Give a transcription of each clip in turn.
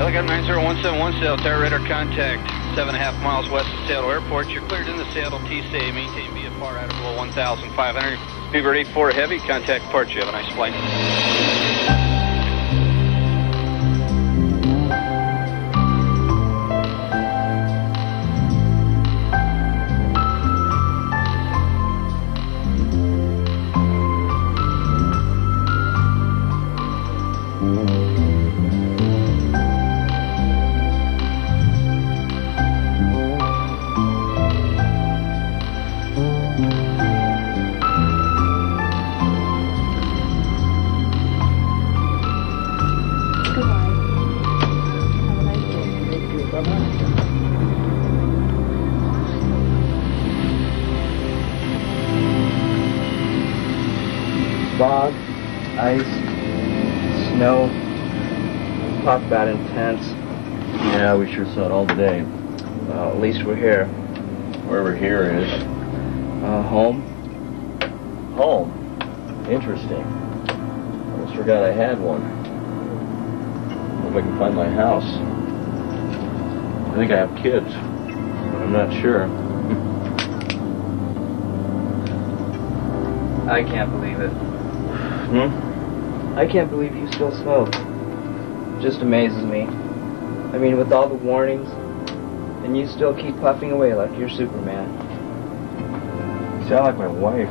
Helicopter 90171, Seattle Tower, radar contact 7.5 miles west of Seattle Airport. You're cleared in the Seattle TSA. Maintain VFR out of below 1,500. Beaver 84 Heavy, contact port. You have a nice flight. Fog, ice, snow. Talk about intense. Yeah, we sure saw it all today. Well, at least we're here. Wherever here is. Home? Home. Interesting. Almost forgot I had one. Hope I can find my house. I think I have kids, but I'm not sure. I can't believe it. I can't believe you still smoke. Just amazes me. I mean, with all the warnings, and you still keep puffing away like you're Superman. You sound like my wife.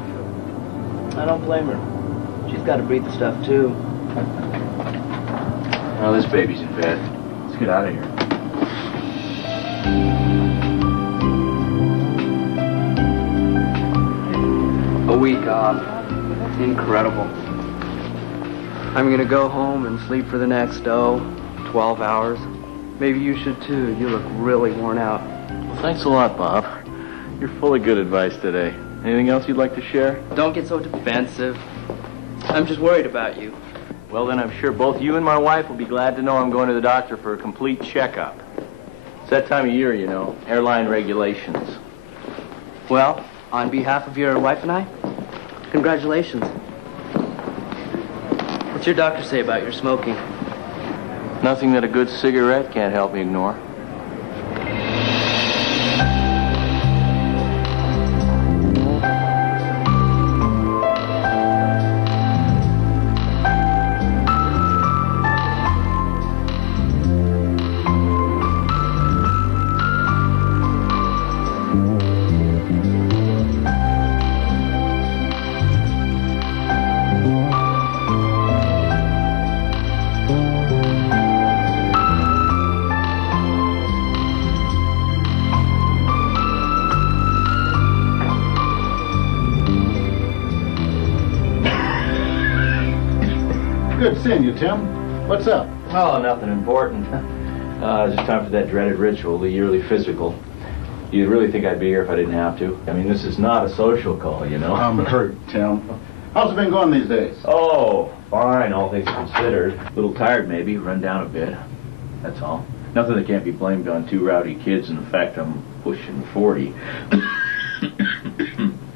I don't blame her. She's got to breathe the stuff, too. Oh, this baby's in bed. Let's get out of here. A week off. Incredible. I'm going to go home and sleep for the next, 12 hours. Maybe you should, too. You look really worn out. Well, thanks a lot, Bob. You're full of good advice today. Anything else you'd like to share? Don't get so defensive. I'm just worried about you. Well, then I'm sure both you and my wife will be glad to know I'm going to the doctor for a complete checkup. It's that time of year, you know, airline regulations. Well, on behalf of your wife and I, congratulations. What's your doctor say about your smoking? Nothing that a good cigarette can't help me ignore. Good seeing you, Tim. What's up? Oh, nothing important. It's just time for that dreaded ritual, the yearly physical. You really think I'd be here if I didn't have to? I mean, this is not a social call, you know? I'm hurt, Tim. How's it been going these days? Oh, fine, all things considered. A little tired, maybe, run down a bit. That's all. Nothing that can't be blamed on two rowdy kids, and in fact, I'm pushing 40.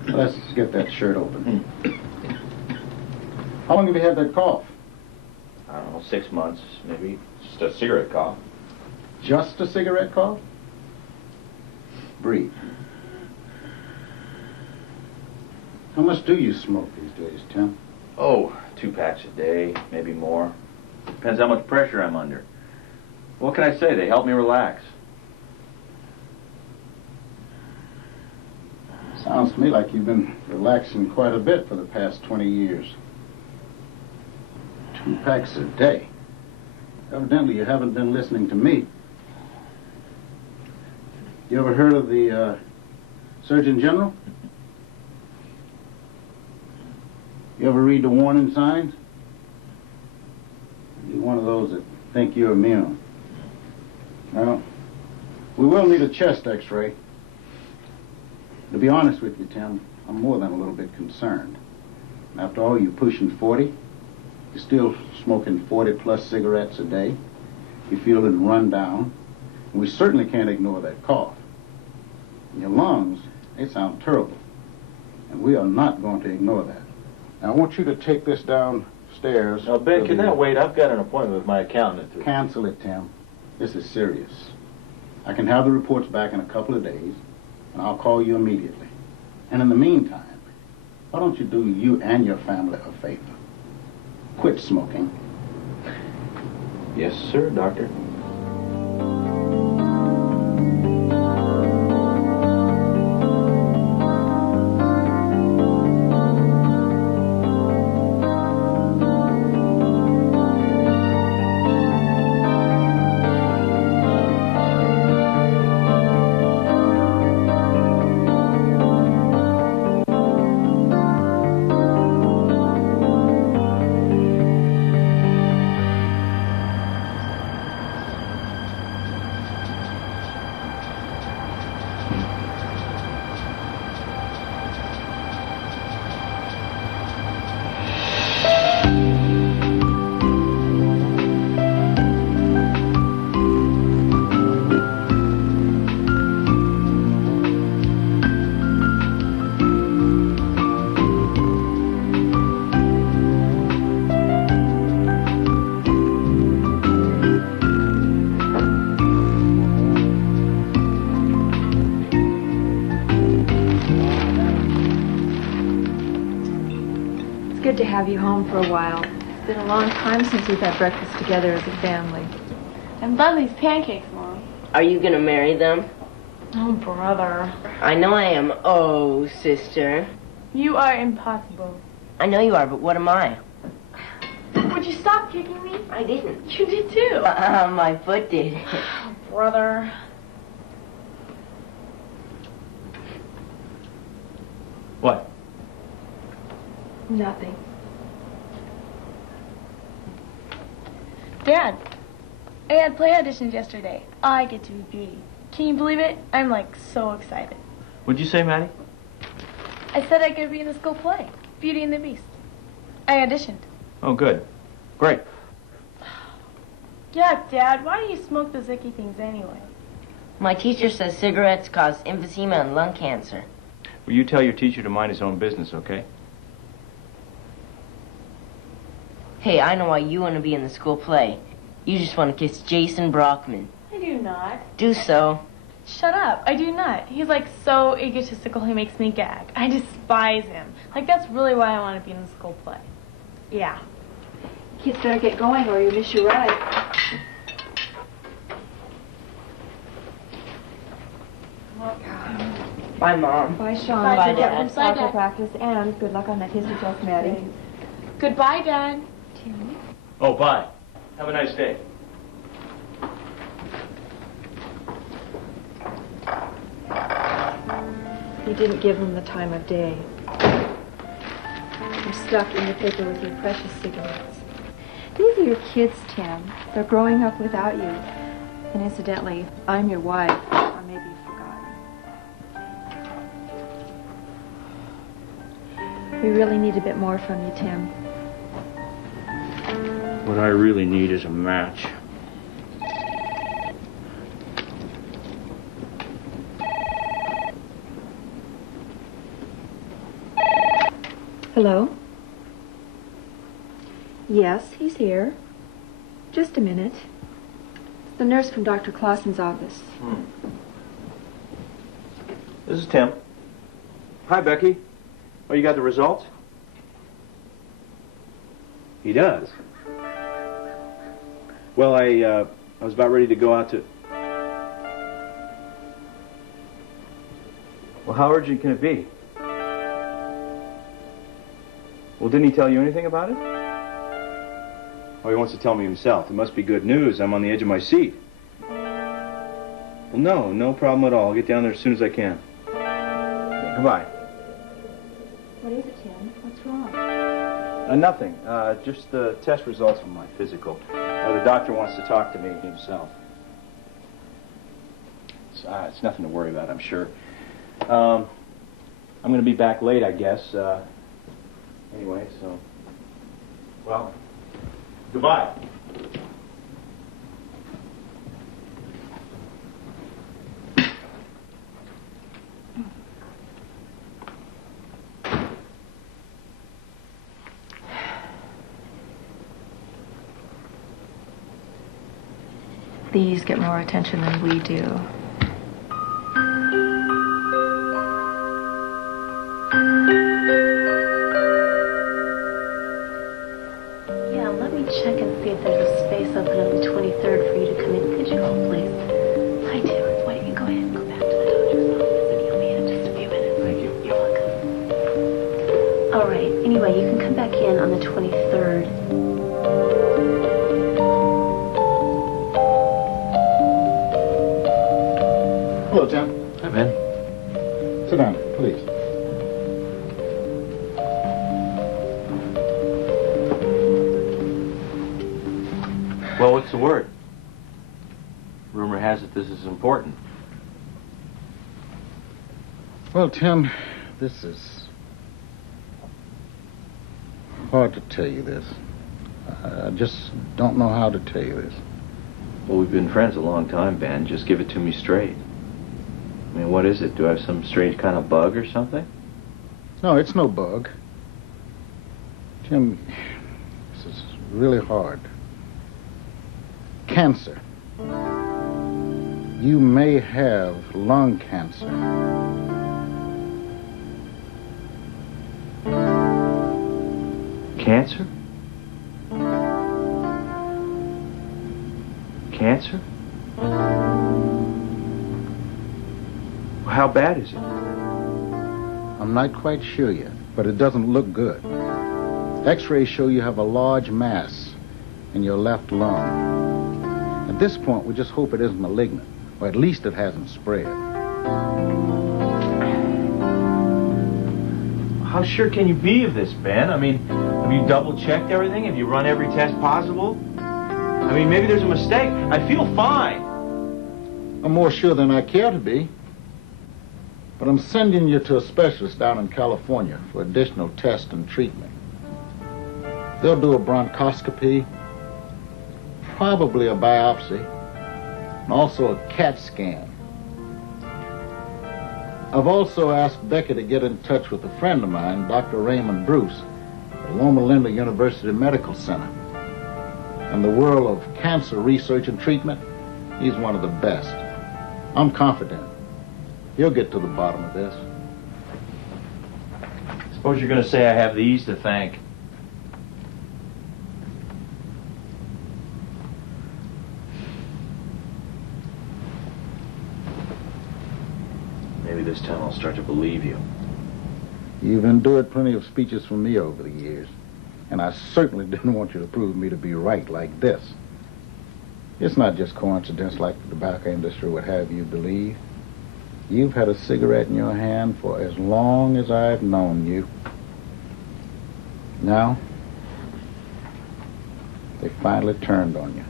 Let's get that shirt open. How long have you had that cough? I don't know, 6 months, maybe. Just a cigarette cough. Just a cigarette cough? Breathe. How much do you smoke these days, Tim? Oh, 2 packs a day, maybe more. Depends how much pressure I'm under. What can I say? They help me relax. Sounds to me like you've been relaxing quite a bit for the past 20 years. 2 packs a day. Evidently, you haven't been listening to me. You ever heard of the Surgeon General? You ever read the warning signs? You're one of those that think you're immune. Well, we will need a chest x-ray. To be honest with you, Tim, I'm more than a little bit concerned. After all, you're pushing 40. You're still smoking 40-plus cigarettes a day. You're feeling run down. And we certainly can't ignore that cough. And your lungs, they sound terrible. And we are not going to ignore that. Now, I want you to take this downstairs. Now, Ben, can that wait? I've got an appointment with my accountant. Cancel it, Tim. This is serious. I can have the reports back in a couple of days, and I'll call you immediately. And in the meantime, why don't you do you and your family a favor? Quit smoking. Yes, sir, Doctor. Good to have you home for a while. It's been a long time since we've had breakfast together as a family. And love these pancakes, Mom. Are you gonna marry them? Oh, brother. I know I am. Oh, sister. You are impossible. I know you are, but what am I? Would you stop kicking me? I didn't. You did too. My foot did. Oh, brother. What? Nothing. Dad, I had play auditions yesterday. I get to be Beauty. Can you believe it? I'm like so excited. What'd you say, Maddie? I said I could be in the school play, Beauty and the Beast. I auditioned. Oh, good. Great. Yuck, Dad, why do you smoke those icky things anyway? My teacher says cigarettes cause emphysema and lung cancer. Will you tell your teacher to mind his own business, okay? Hey, I know why you want to be in the school play. You just want to kiss Jason Brockman. I do not. Do so. Shut up. I do not. He's like so egotistical he makes me gag. I despise him. Like that's really why I want to be in the school play. Yeah. Kids better get going or you miss your ride. Bye, Mom. Bye, Sean. Bye, Good luck Dad. in Bye, soccer Dad. practice and good luck on that history test, Maddie. Goodbye, Dad. Tim. Oh, bye. Have a nice day. You didn't give them the time of day. I'm stuck in the paper with your precious cigarettes. These are your kids, Tim. They're growing up without you. And incidentally, I'm your wife. Or maybe you've forgotten. We really need a bit more from you, Tim. What I really need is a match. Hello? Yes, he's here. Just a minute. It's the nurse from Dr. Clausen's office. This is Tim. Hi, Becky. Oh, you got the results? He does. Well, I was about ready to go out to... Well, how urgent can it be? Well, didn't he tell you anything about it? Oh, he wants to tell me himself. It must be good news. I'm on the edge of my seat. Well, no problem at all. I'll get down there as soon as I can. Goodbye. What is it, Tim? What's wrong? Nothing. Just the test results from my physical. The doctor wants to talk to me himself. It's nothing to worry about, I'm sure. I'm going to be back late, I guess. Anyway, so... Well, goodbye. these get more attention than we do. Yeah, let me check and see if there's a space open on the 23rd for you to come in. Could you hold, please? Hi, Tim. Wait, you go ahead and go back to the doctor's office, and he'll be in just a few minutes. Thank you. You're welcome. All right. Anyway, you can come back in on the 23rd. Hello, Tim. Hi, Ben. Sit down, please. Well, what's the word? Rumor has it this is important. Well, Tim, this is hard to tell you this. I just don't know how to tell you this. Well, we've been friends a long time, Ben. Just give it to me straight. I mean, what is it? Do I have some strange kind of bug or something? No, it's no bug. Tim, this is really hard. Cancer. You may have lung cancer. Cancer? Cancer? How bad is it? I'm not quite sure yet, but it doesn't look good. X-rays show you have a large mass in your left lung. At this point, we just hope it isn't malignant, or at least it hasn't spread. How sure can you be of this, Ben? I mean, have you double-checked everything? Have you run every test possible? I mean, maybe there's a mistake. I feel fine. I'm more sure than I care to be. But I'm sending you to a specialist down in California for additional tests and treatment. They'll do a bronchoscopy, probably a biopsy, and also a CAT scan. I've also asked Becky to get in touch with a friend of mine, Dr. Raymond Bruce, at Loma Linda University Medical Center. In the world of cancer research and treatment, he's one of the best. I'm confident he'll get to the bottom of this. Suppose you're going to say I have these to thank. Maybe this time I'll start to believe you. You've endured plenty of speeches from me over the years, and I certainly didn't want you to prove me to be right like this. It's not just coincidence like the tobacco industry would have you believe. You've had a cigarette in your hand for as long as I've known you. Now, they finally turned on you.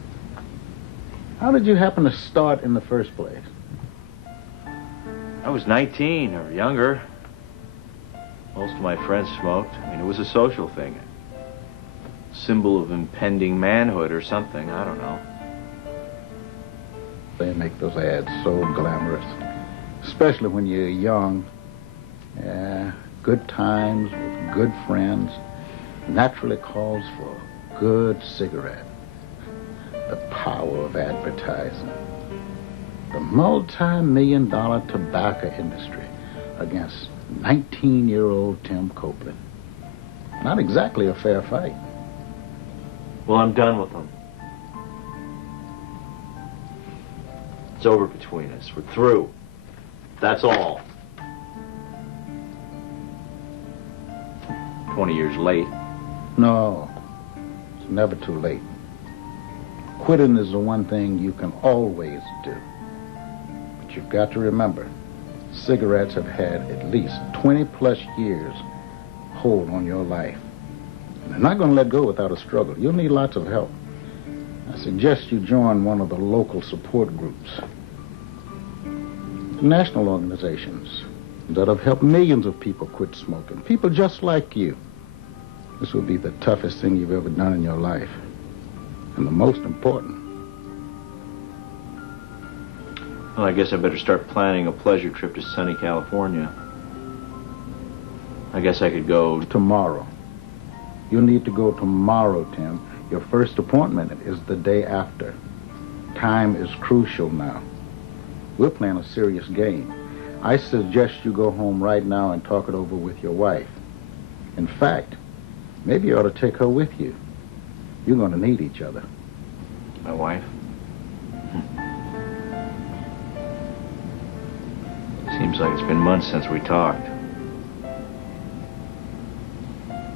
How did you happen to start in the first place? I was 19 or younger. Most of my friends smoked. I mean, it was a social thing. Symbol of impending manhood or something. I don't know. They make those ads so glamorous. Especially when you're young. Yeah, good times with good friends naturally calls for a good cigarette. The power of advertising. The multi-million-dollar tobacco industry against 19-year-old Tim Copeland. Not exactly a fair fight. Well, I'm done with them. It's over between us. We're through. That's all. 20 years late. No, it's never too late. Quitting is the one thing you can always do. But you've got to remember, cigarettes have had at least 20-plus years hold on your life. And they're not going to let go without a struggle. You'll need lots of help. I suggest you join one of the local support groups. National organizations that have helped millions of people quit smoking. People just like you. This will be the toughest thing you've ever done in your life. And the most important. Well, I guess I better start planning a pleasure trip to sunny California. I guess I could go tomorrow. You'll need to go tomorrow, Tim. Your first appointment is the day after. Time is crucial now. We're playing a serious game. I suggest you go home right now and talk it over with your wife. In fact, maybe you ought to take her with you. You're going to need each other. My wife? Seems like it's been months since we talked.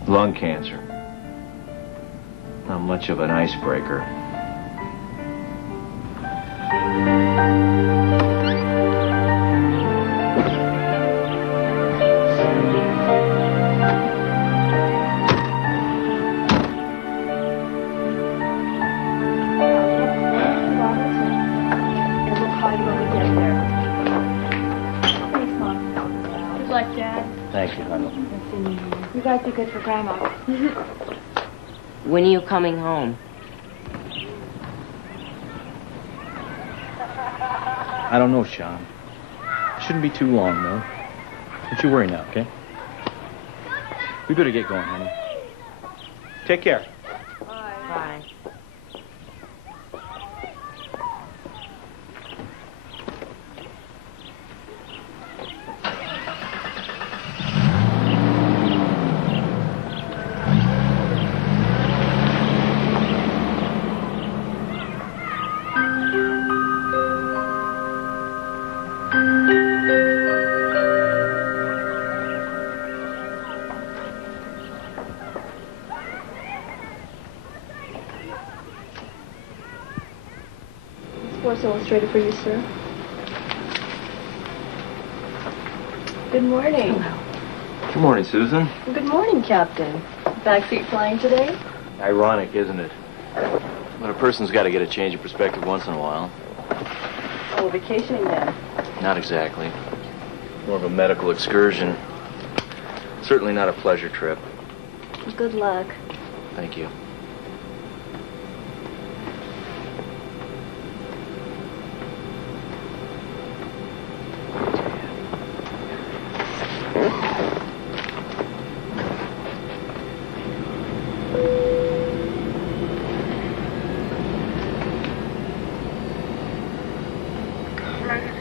Lung cancer. Not much of an icebreaker. Thank you, honey. You guys be good for Grandma. When are you coming home? I don't know, Sean. Shouldn't be too long, though. Don't you worry now, okay? We better get going, honey. Take care. Bye. Sports Illustrated for you, sir. Good morning. Good morning, Susan. Good morning, Captain. Backseat flying today? Ironic, isn't it? But a person's got to get a change of perspective once in a while. Oh, vacationing then. Not exactly. More of a medical excursion. Certainly not a pleasure trip. Good luck. Thank you.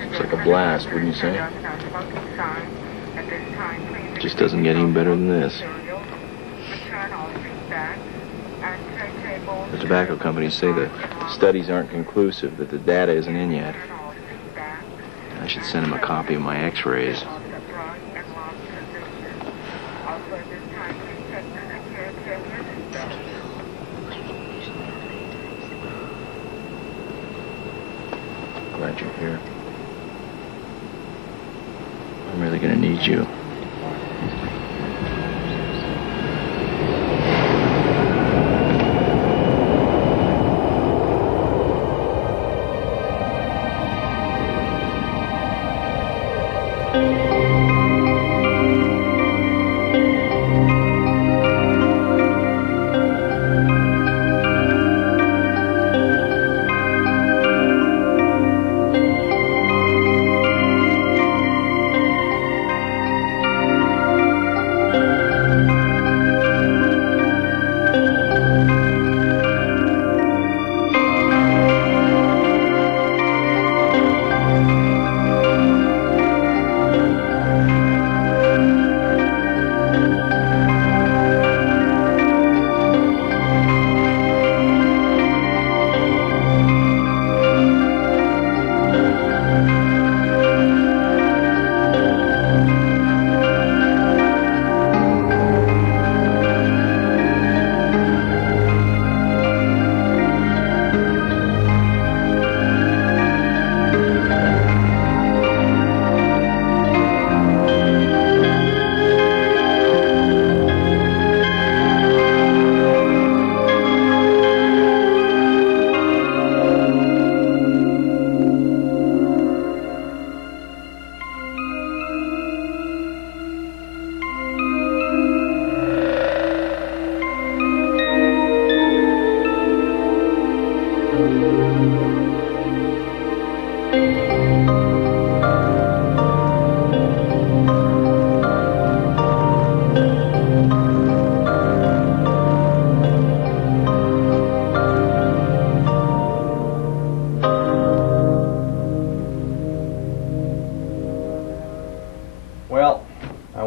Looks like a blast, wouldn't you say? It just doesn't get any better than this. The tobacco companies say the studies aren't conclusive, that the data isn't in yet. I should send him a copy of my x-rays. Glad you're here. I'm really gonna need you.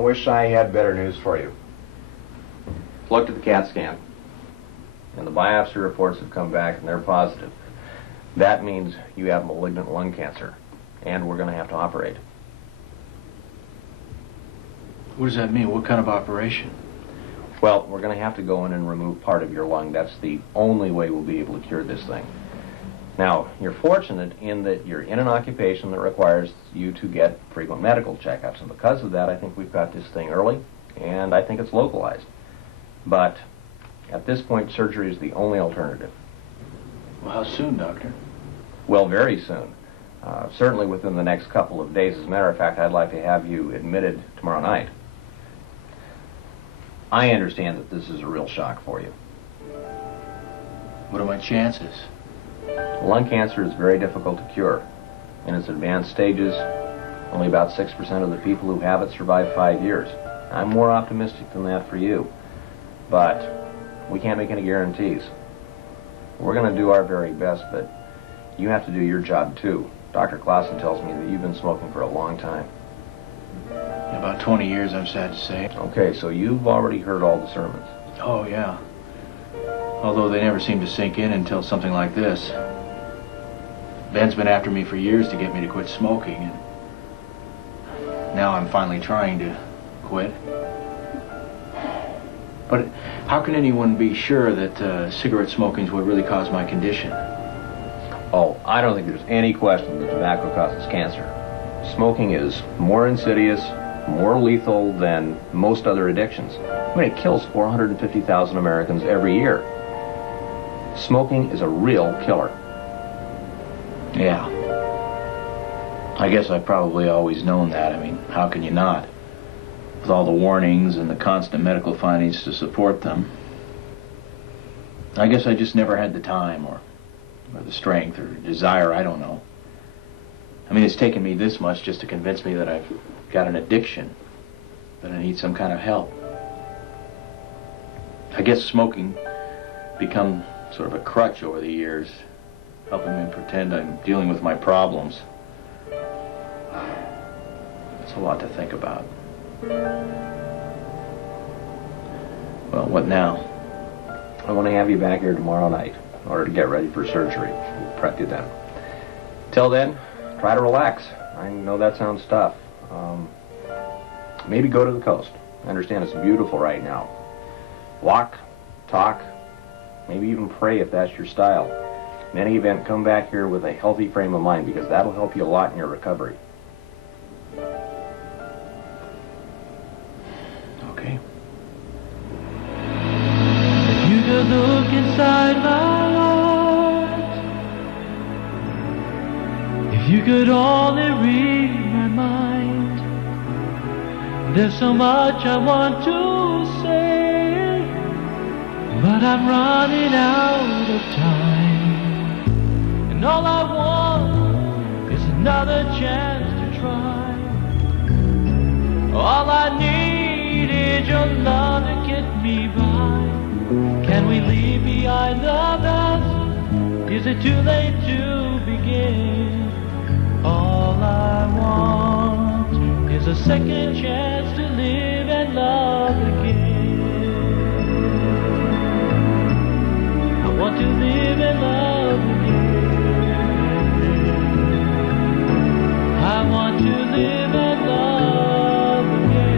wish I had better news for you. Looked at the CAT scan, and the biopsy reports have come back, and they're positive. That means you have malignant lung cancer, and we're going to have to operate. What does that mean? What kind of operation? Well, we're going to have to go in and remove part of your lung. That's the only way we'll be able to cure this thing. Now, you're fortunate in that you're in an occupation that requires you to get frequent medical checkups, and because of that, I think we've got this thing early, and I think it's localized. But at this point, surgery is the only alternative. Well, how soon, Doctor? Well, very soon. Certainly within the next couple of days. As a matter of fact, I'd like to have you admitted tomorrow night. I understand that this is a real shock for you. What are my chances? Lung cancer is very difficult to cure. In its advanced stages, only about 6% of the people who have it survive 5 years. I'm more optimistic than that for you, but we can't make any guarantees. We're going to do our very best, but you have to do your job too. Dr. Clausen tells me that you've been smoking for a long time. About 20 years, I'm sad to say. Okay, so you've already heard all the sermons. Oh, yeah. Although they never seem to sink in until something like this. Ben's been after me for years to get me to quit smoking, and now I'm finally trying to quit. But how can anyone be sure that cigarette smoking is what really caused my condition? Oh, I don't think there's any question that tobacco causes cancer. Smoking is more insidious, more lethal than most other addictions. I mean, it kills 450,000 Americans every year. Smoking is a real killer. Yeah. I guess I've probably always known that. I mean, how can you not? With all the warnings and the constant medical findings to support them. I guess I just never had the time or the strength or desire, I don't know. I mean, it's taken me this much just to convince me that I've got an addiction, that I need some kind of help. I guess smoking become sort of a crutch over the years, helping me pretend I'm dealing with my problems. It's a lot to think about. Well, what now? I want to have you back here tomorrow night in order to get ready for surgery. We'll prep you then. Till then, try to relax. I know that sounds tough. Maybe go to the coast. I understand it's beautiful right now. Walk, talk, maybe even pray if that's your style. In any event, come back here with a healthy frame of mind because that'll help you a lot in your recovery. Okay. If you could look inside my heart, if you could only read my mind, there's so much I want to say, but I'm running out of time, and all I want is another chance to try. All I need is your love to get me by. Can we leave behind the past? Is it too late to begin? All I want is a second chance to live and love again. I want to live and love again. I want to live and love again.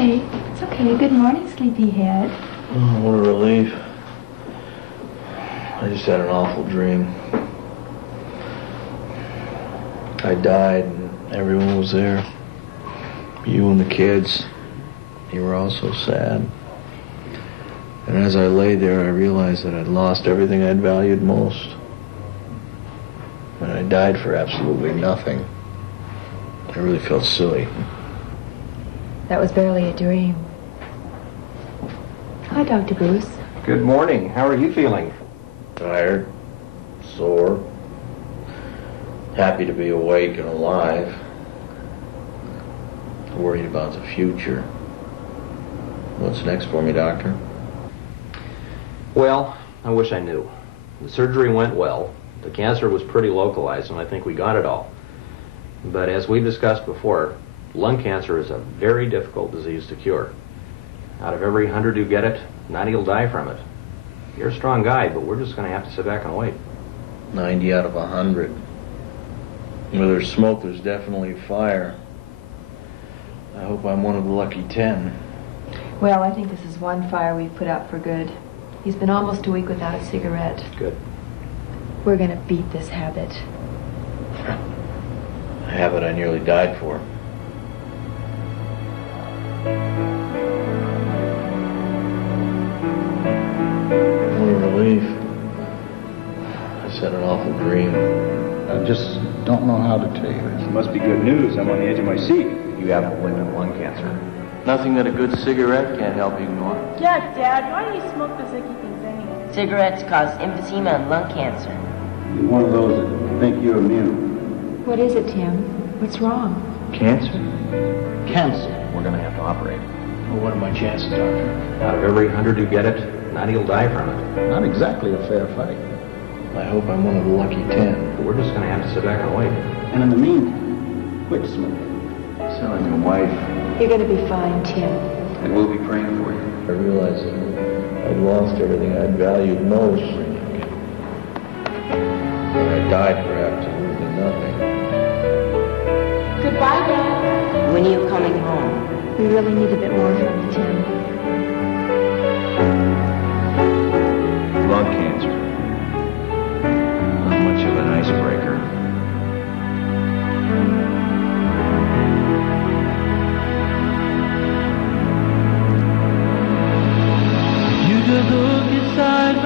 okay. It's okay. Good morning, sleepyhead. Oh, what a relief. I just had an awful dream. I died and everyone was there. You and the kids. You were all so sad. And as I lay there, I realized that I'd lost everything I'd valued most. And I died for absolutely nothing. I really felt silly. That was barely a dream. Hi, Dr. Bruce. Good morning. How are you feeling? Tired, sore, happy to be awake and alive. Worried about the future. What's next for me, Doctor? Well, I wish I knew. The surgery went well. The cancer was pretty localized, and I think we got it all. But as we discussed before, lung cancer is a very difficult disease to cure. Out of every 100 who get it, 90 will die from it. You're a strong guy, but we're just going to have to sit back and wait. 90 out of 100. Where there's smoke, there's definitely fire. I hope I'm one of the lucky 10. Well, I think this is one fire we've put out for good. He's been almost a week without a cigarette. Good. We're going to beat this habit. A habit I nearly died for. What a relief. I just had an awful dream. I just don't know how to tell you this. It must be good news. I'm on the edge of my seat. You have malignant lung cancer. Nothing that a good cigarette can't help you ignore. Yuck, Dad. Why do you smoke those icky things anyway? Cigarettes cause emphysema and lung cancer. You're one of those that think you're immune. What is it, Tim? What's wrong? Cancer? Cancer. We're going to have to operate. Well, what are my chances, Doctor? Out of every 100 who get it, 90 will die from it. Not exactly a fair fight. I hope I'm one of the lucky 10. But we're just going to have to sit back and wait. And in the meantime, quit smoking. Sound like my wife. You're going to be fine, Tim. And we'll be praying for you. I realized that I'd lost everything I'd valued most. And I died for absolutely nothing. Goodbye, Dad. When are you coming home? We really need a bit more from you, Tim. Lung cancer. Not much of an icebreaker. You could look inside my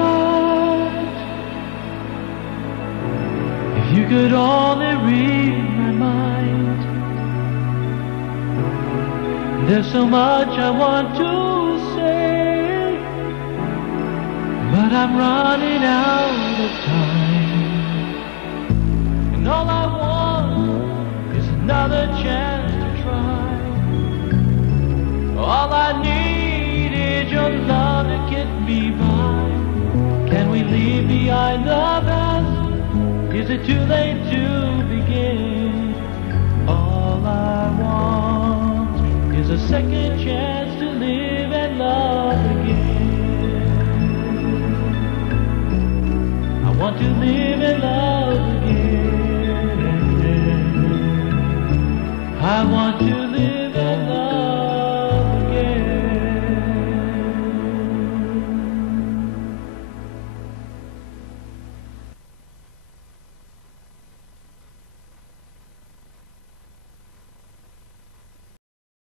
heart. If you could only read my mind. There's so much I want to say, but I'm running out of time. And all I want is another chance to try. All I need is your love to get me by. Can we leave behind the past? Is it too late to begin? All I want is a second chance to live and love again. I want to live and love again. I want to live.